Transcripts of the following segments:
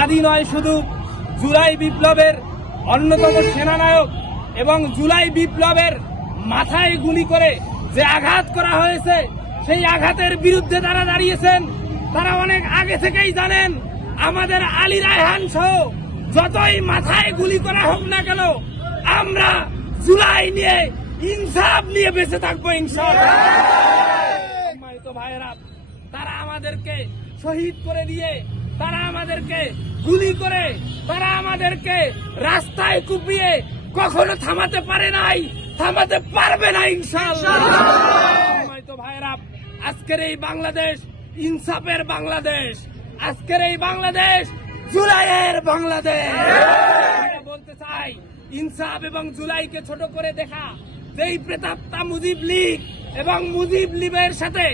হাদি নয় শুধু, জুলাই বিপ্লবের অন্যতম সেনানায়ক এবং জুলাই বিপ্লবের মাথায় গুলি করে যে আঘাত করা হয়েছে, সেই আঘাতের বিরুদ্ধে তারা দাঁড়িয়েছেন। তারা অনেক আগে থেকেই জানেন আমাদের আলী রায়হান সহ যতই মাথায় গুলি করা হোক না কেন, আমরা জুলাই নিয়ে, ইনসাফ নিয়ে বেঁচে থাকবো ইনশাআল্লাহ। সম্মানিত ভাইয়েরা, তারা আমাদেরকে শহীদ করে দিয়ে, তারা আমাদেরকে গুলি করে, তারা আমাদেরকে রাস্তায় কুপিয়ে কখনো থামাতে পারে নাই, থামাতে পারবে না ইনশাআল্লাহ। সম্মানিত ভাইয়েরা, আজকের এই বাংলাদেশ ইনসাফের বাংলাদেশ, আজকের এই বাংলাদেশ জুলাইয়ের বাংলাদেশ। বলতে চাই, ইনসাফ এবং জুলাইকে ছোট করে দেখা, যেই প্রেতাত্মা মুজিব লীগ এবং মুজিব লীগের সাথে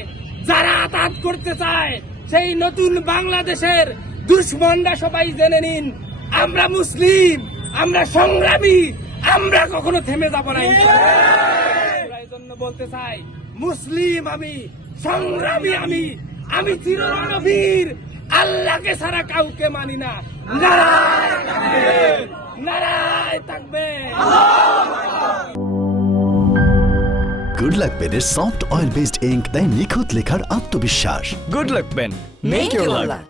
যারা আঘাত করতে চায়, সেই নতুন বাংলাদেশের দুশ্মনরা সবাই জেনে নিন, আমরা মুসলিম, আমরা সংগ্রামী, আমরা কখনো থেমে যাব না। এই জন্য বলতে চাই, মুসলিম আমি, সংগ্রামী আমি, আমি চিররণবীর, আল্লাহকে ছাড়া কাউকে মানি না। নারায় তাকবীর, নারায় তাকবীর। গুড লাক পেনের সফট অয়েল বেসড ইঙ্ক দেয় নিখুঁত লেখার আত্মবিশ্বাস। Good luck pen, make your lakh.